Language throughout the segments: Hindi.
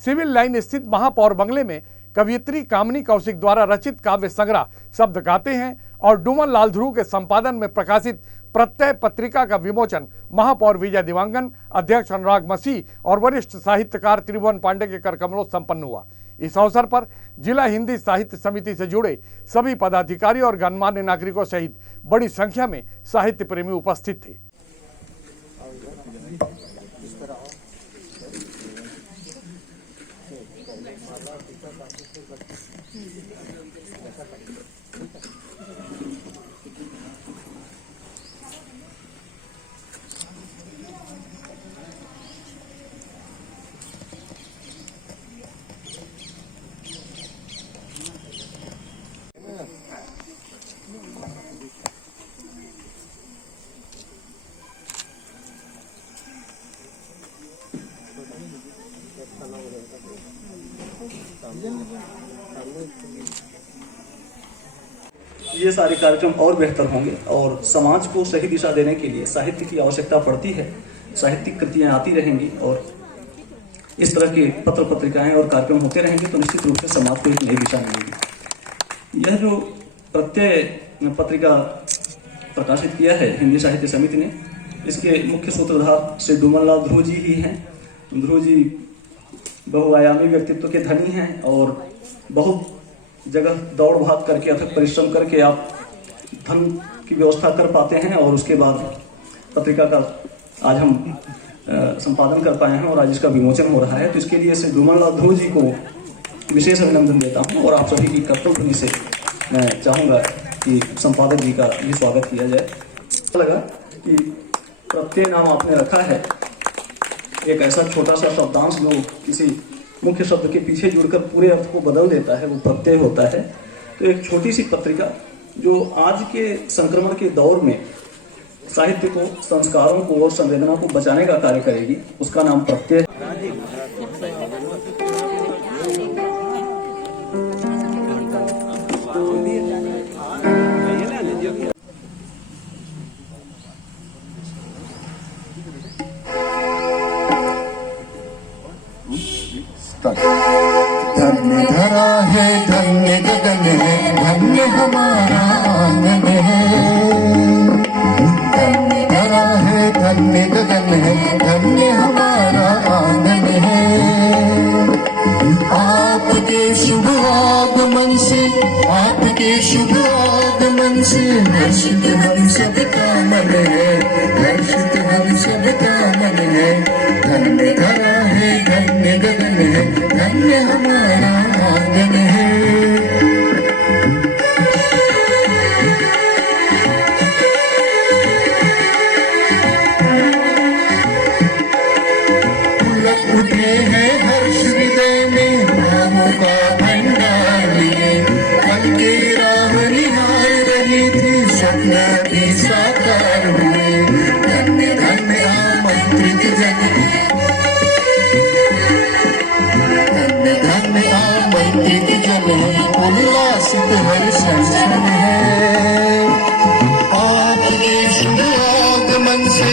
सिविल लाइन स्थित महापौर बंगले में कवियत्री कामिनी कौशिक द्वारा रचित काव्य संग्रह शब्द गाते हैं और डूमन लाल ध्रुव के संपादन में प्रकाशित प्रत्यय पत्रिका का विमोचन महापौर विजय दिवांगन, अध्यक्ष अनुराग मसीह और वरिष्ठ साहित्यकार त्रिभुवन पांडे के कर कमलों संपन्न हुआ। इस अवसर पर जिला हिंदी साहित्य समिति से जुड़े सभी पदाधिकारी और गणमान्य नागरिकों सहित बड़ी संख्या में साहित्य प्रेमी उपस्थित थे। ये सारे कार्यक्रम और बेहतर होंगे और समाज को सही दिशा देने के लिए साहित्य की आवश्यकता पड़ती है। साहित्यिक कृतियां आती रहेंगी और इस तरह के पत्र पत्रिकाएं और कार्यक्रम होते रहेंगे तो निश्चित रूप से समाज को एक नई दिशा मिलेगी। यह जो प्रत्यय पत्रिका प्रकाशित किया है हिंदी साहित्य समिति ने, इसके मुख्य सूत्रधार श्री डूमन लाल ध्रुव जी ही हैं। ध्रुव जी बहुआयामी व्यक्तित्व के धनी हैं और बहुत जगह दौड़ भाग करके अथक परिश्रम करके आप धन की व्यवस्था कर पाते हैं और उसके बाद पत्रिका का आज हम संपादन कर पाए हैं और आज इसका विमोचन हो रहा है। तो इसके लिए श्री डूमन लाल ध्रुव जी को विशेष अभिनंदन देता हूं और आप सभी की कर्तव्य से मैं चाहूँगा कि संपादक जी का भी स्वागत किया जाए। अच्छा लगा कि प्रत्यय नाम आपने रखा है, एक ऐसा छोटा सा शब्दांश जो किसी मुख्य शब्द के पीछे जुड़कर पूरे अर्थ को बदल देता है, वो प्रत्यय होता है। तो एक छोटी सी पत्रिका जो आज के संक्रमण के दौर में साहित्य को, संस्कारों को और संवेदना को बचाने का कार्य करेगी, उसका नाम प्रत्यय। धन्य धरा है, धन्य गगन है, धन्य हमारा आंगन है। धन्य धरा है, धन्य गगन है, धन्य हमारा आंगन है। आपके शुभ आगमन से, आपके शुभ आगमन से हर्षित हम सबका मन है, हर्षित हम सबका मन है। धन्य धरा है, धन्य गगन है, धन्य हमारा आंगन है। पुलक उठे हैं हर्ष हृदय में, भावों का भंडार लिए। मन की राह निहार रही थी, स्वप्न भी साकार हुए। धन्य धन्य आमंत्रित जन, धन्य आमंत्रित जन, उल्लासित हर संसन है। आपके शुभ आगमन से,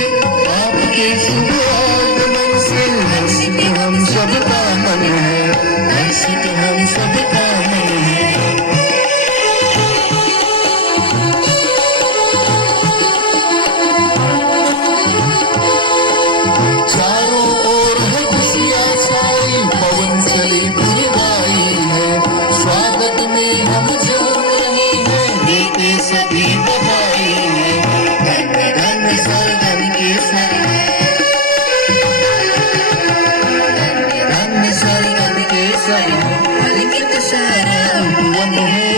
आपके शुभ आगमन से हर्षित हम सबका मन है, हर्षित हम सबका मन है। चारों ओर है खुशियाँ छाई, पवन चली पुरवाई है। स्वागत में हम झूम रहे हैं, देते सभी बधाई है। धन्य धन्य सरगम के सर, धन्य धन्य सरगम के सर, अंकित सारा भुवन है।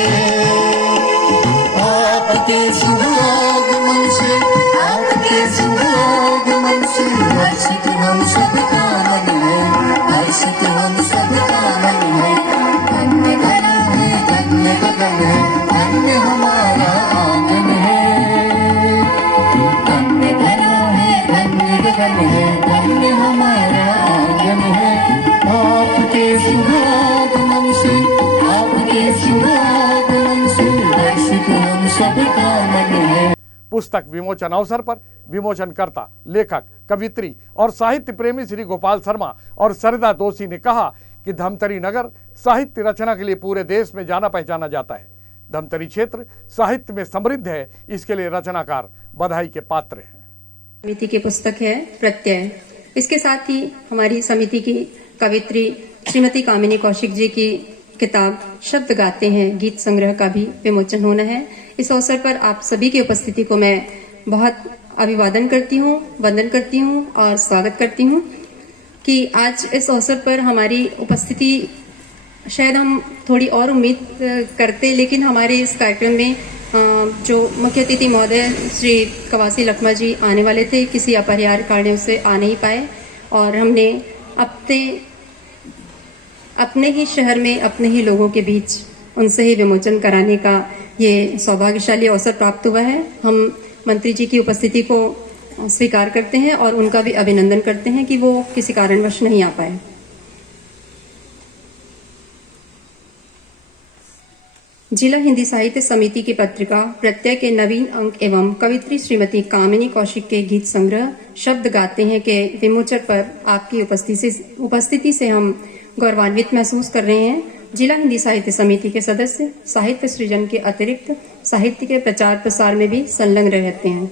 आपके शुभ आगमन से, आपके शुभ आगमन से हर्षित हम सबका मन है, हर्षित हम सबका मन है। धन्य धरा है, धन्य गगन है, धन्य हमारा आंगन है। धन्य धरा है, धन्य गगन है, धन्य हमारा आंगन है। आपके शुभ आगमन से, आपके शुभ आगमन से हर्षित हम सबका मन है। पुस्तक विमोचन अवसर पर विमोचनकर्ता, लेखक, कवित्री और साहित्य प्रेमी श्री गोपाल शर्मा और सरिता दोषी ने कहा कि धमतरी नगर साहित्य रचना के लिए पूरे देश में जाना पहचाना जाता है। धमतरी क्षेत्र साहित्य में समृद्ध है, इसके लिए रचनाकार बधाई के पात्र हैं। समिति की पुस्तक है प्रत्यय। इसके साथ ही हमारी समिति की कवित्री श्रीमती कामिनी कौशिक जी की किताब शब्द गाते हैं गीत संग्रह का भी विमोचन होना है। इस अवसर पर आप सभी की उपस्थिति को मैं बहुत अभिवादन करती हूँ, वंदन करती हूँ और स्वागत करती हूँ कि आज इस अवसर पर हमारी उपस्थिति शायद हम थोड़ी और उम्मीद करते, लेकिन हमारे इस कार्यक्रम में जो मुख्य अतिथि महोदय श्री कवासी लखमा जी आने वाले थे, किसी अपरिहार्य कारणों से आ नहीं पाए और हमने अपने ही शहर में अपने ही लोगों के बीच उनसे ही विमोचन कराने का ये सौभाग्यशाली अवसर प्राप्त हुआ है। हम मंत्री जी की उपस्थिति को स्वीकार करते हैं और उनका भी अभिनंदन करते हैं कि वो किसी कारणवश नहीं आ पाए। जिला हिंदी साहित्य समिति की पत्रिका प्रत्यय के नवीन अंक एवं कवित्री श्रीमती कामिनी कौशिक के गीत संग्रह शब्द गाते हैं के विमोचन पर आपकी उपस्थिति से हम गौरवान्वित महसूस कर रहे हैं। जिला हिंदी साहित्य समिति के सदस्य साहित्य सृजन के अतिरिक्त साहित्य के प्रचार प्रसार में भी संलग्न रहते हैं।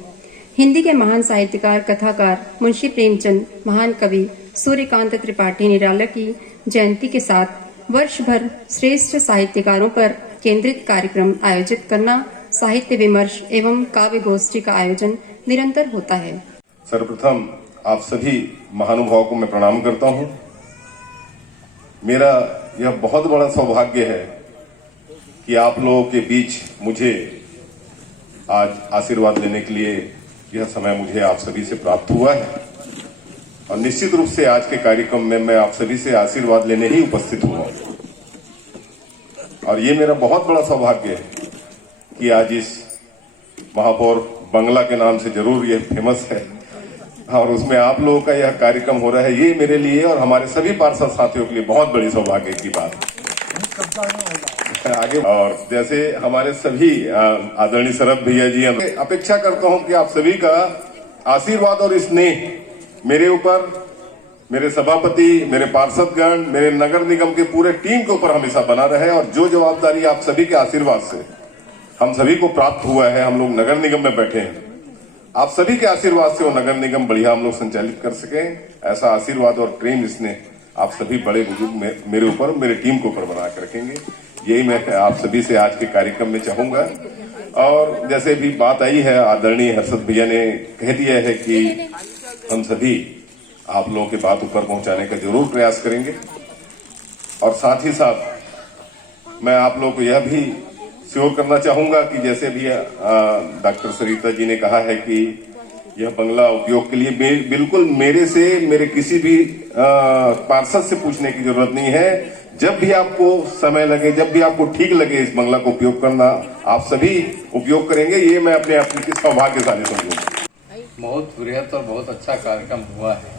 हिंदी के महान साहित्यकार कथाकार मुंशी प्रेमचंद, महान कवि सूर्यकांत त्रिपाठी निराला की जयंती के साथ वर्ष भर श्रेष्ठ साहित्यकारों पर केंद्रित कार्यक्रम आयोजित करना, साहित्य विमर्श एवं काव्य गोष्ठी का आयोजन निरंतर होता है। सर्वप्रथम आप सभी महानुभावों को मैं प्रणाम करता हूं। मेरा यह बहुत बड़ा सौभाग्य है कि आप लोगों के बीच मुझे आज आशीर्वाद लेने के लिए यह समय मुझे आप सभी से प्राप्त हुआ है और निश्चित रूप से आज के कार्यक्रम में मैं आप सभी से आशीर्वाद लेने ही उपस्थित हुआ और ये मेरा बहुत बड़ा सौभाग्य है कि आज इस महापौर बंगला के नाम से जरूर यह फेमस है और उसमें आप लोगों का यह कार्यक्रम हो रहा है। ये मेरे लिए और हमारे सभी पार्षद साथियों के लिए बहुत बड़ी सौभाग्य की बात है। आगे और जैसे हमारे सभी आदरणीय शरद भैया जी, अपेक्षा करता हूं कि आप सभी का आशीर्वाद और स्नेह मेरे ऊपर, मेरे सभापति, मेरे पार्षदगण, मेरे नगर निगम के पूरे टीम के ऊपर हमेशा बना रहे और जो जवाबदारी आप सभी के आशीर्वाद से हम सभी को प्राप्त हुआ है, हम लोग नगर निगम में बैठे हैं, आप सभी के आशीर्वाद से वो नगर निगम बढ़िया हम लोग संचालित कर सके, ऐसा आशीर्वाद और प्रेम स्नेह आप सभी बड़े बुजुर्ग मेरे ऊपर, मेरे टीम के ऊपर बना के रखेंगे। यही मैं आप सभी से आज के कार्यक्रम में चाहूंगा। और जैसे भी बात आई है, आदरणीय हर्षद भैया ने कह दिया है कि हम सभी आप लोगों के बात ऊपर पहुंचाने का जरूर प्रयास करेंगे और साथ ही साथ मैं आप लोगों को यह भी श्योर करना चाहूंगा कि जैसे भी डॉक्टर सरिता जी ने कहा है कि यह बंगला उपयोग के लिए बिल्कुल मेरे किसी भी पार्षद से पूछने की जरूरत नहीं है। जब भी आपको समय लगे, जब भी आपको ठीक लगे इस बंगला को उपयोग करना, आप सभी उपयोग करेंगे। ये मैं अपने आप की सौभाग्यशाली समझूंगा। बहुत बृहद और बहुत अच्छा कार्यक्रम हुआ है,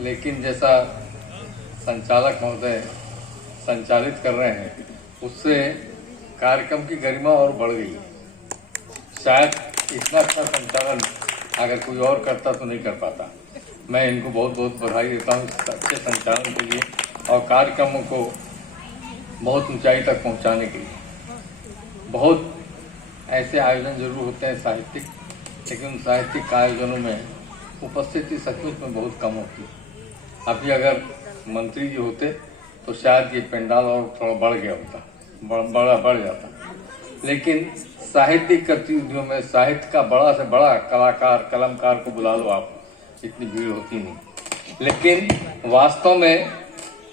लेकिन जैसा संचालक महोदय संचालित कर रहे हैं उससे कार्यक्रम की गरिमा और बढ़ गई है। शायद इतना अच्छा संचालन अगर कोई और करता तो नहीं कर पाता। मैं इनको बहुत बहुत बधाई देता हूँ इस अच्छे संचालन के लिए और कार्यक्रमों को बहुत ऊंचाई तक पहुंचाने के लिए। बहुत ऐसे आयोजन जरूर होते हैं साहित्यिक, लेकिन उन साहित्यिक आयोजनों में उपस्थिति सचमुच में बहुत कम होती है। अभी अगर मंत्री जी होते तो शायद ये पंडाल और थोड़ा बढ़ गया होता, बढ़ जाता। लेकिन साहित्यिक गतिविधियों में साहित्य का बड़ा से बड़ा कलाकार, कलमकार को बुला लो आप, इतनी भीड़ होती नहीं। लेकिन वास्तव में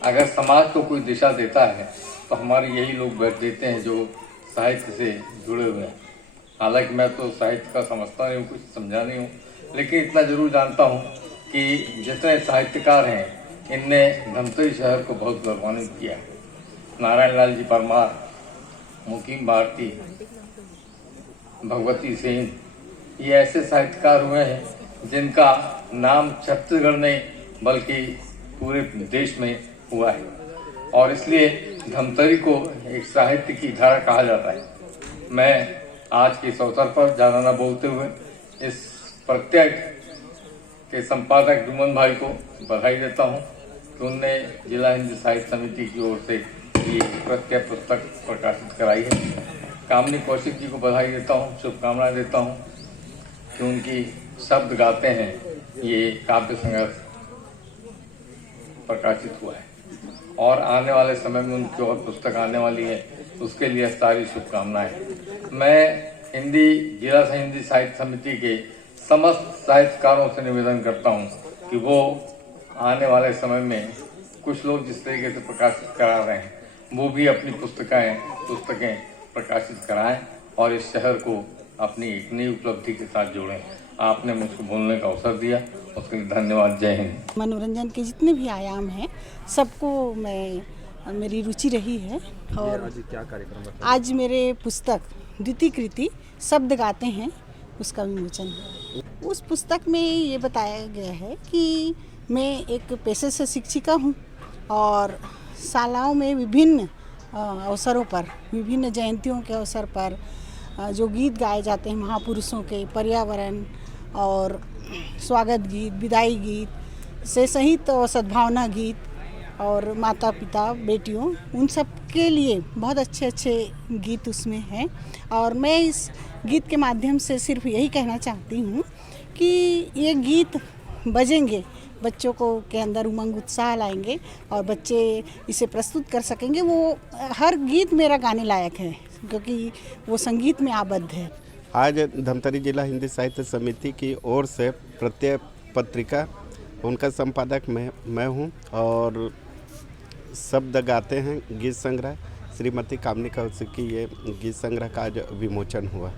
अगर समाज को कोई दिशा देता है तो हमारे यही लोग बैठ देते हैं जो साहित्य से जुड़े हुए हैं। हालांकि मैं तो साहित्य का समझता नहीं हूँ, कुछ समझा नहीं हूँ, लेकिन इतना जरूर जानता हूँ कि जितने साहित्यकार हैं इनने धमतरी शहर को बहुत गौरवान्वित किया। नारायण लाल जी परमार, मुकीम भारती, भगवती सेन, ये ऐसे साहित्यकार हुए हैं जिनका नाम छत्तीसगढ़ नहीं बल्कि पूरे देश में हुआ है और इसलिए धमतरी को एक साहित्य की धारा कहा जाता है। मैं आज के इस अवसर पर ज़्यादा न बोलते हुए इस प्रत्यय के संपादक डुमन भाई को बधाई देता हूँ कि उनने जिला हिंदी साहित्य समिति की ओर से ये प्रत्यय पुस्तक प्रकाशित कराई है। कामिनी कौशिक जी को बधाई देता हूँ, शुभकामनाएं देता हूँ कि उनकी शब्द गाते हैं ये काव्य संग्रह प्रकाशित हुआ है और आने वाले समय में उनकी और पुस्तक आने वाली है, उसके लिए सारी शुभकामनाएं। मैं जिला हिंदी साहित्य समिति के समस्त साहित्यकारों से निवेदन करता हूं कि वो आने वाले समय में कुछ लोग जिस तरीके से प्रकाशित करा रहे हैं वो भी अपनी पुस्तकें प्रकाशित कराएं और इस शहर को अपनी एक नई उपलब्धि के साथ जोड़ें। आपने मुझको बोलने का अवसर दिया, उसके लिए धन्यवाद। जय हिंद। मनोरंजन के जितने भी आयाम हैं सबको मेरी रुचि रही है और आज क्या कार्यक्रम है? आज मेरे पुस्तक द्वितीय कृति शब्द गाते हैं उसका विमोचन है। उस पुस्तक में ये बताया गया है कि मैं एक पेशे से शिक्षिका हूँ और शालाओं में विभिन्न अवसरों पर, विभिन्न जयंतियों के अवसर पर जो गीत गाए जाते हैं महापुरुषों के, पर्यावरण और स्वागत गीत, विदाई गीत से सहित और सद्भावना गीत और माता पिता बेटियों उन सब के लिए बहुत अच्छे अच्छे गीत उसमें हैं। और मैं इस गीत के माध्यम से सिर्फ यही कहना चाहती हूँ कि ये गीत बजेंगे, बच्चों को के अंदर उमंग उत्साह लाएंगे और बच्चे इसे प्रस्तुत कर सकेंगे। वो हर गीत मेरा गाने लायक है क्योंकि वो संगीत में आबद्ध है। आज धमतरी जिला हिंदी साहित्य समिति की ओर से प्रत्यय पत्रिका, उनका संपादक मैं हूँ और शब्द गाते हैं गीत संग्रह श्रीमती कामिनी कौशिक की ये गीत संग्रह का आज विमोचन हुआ।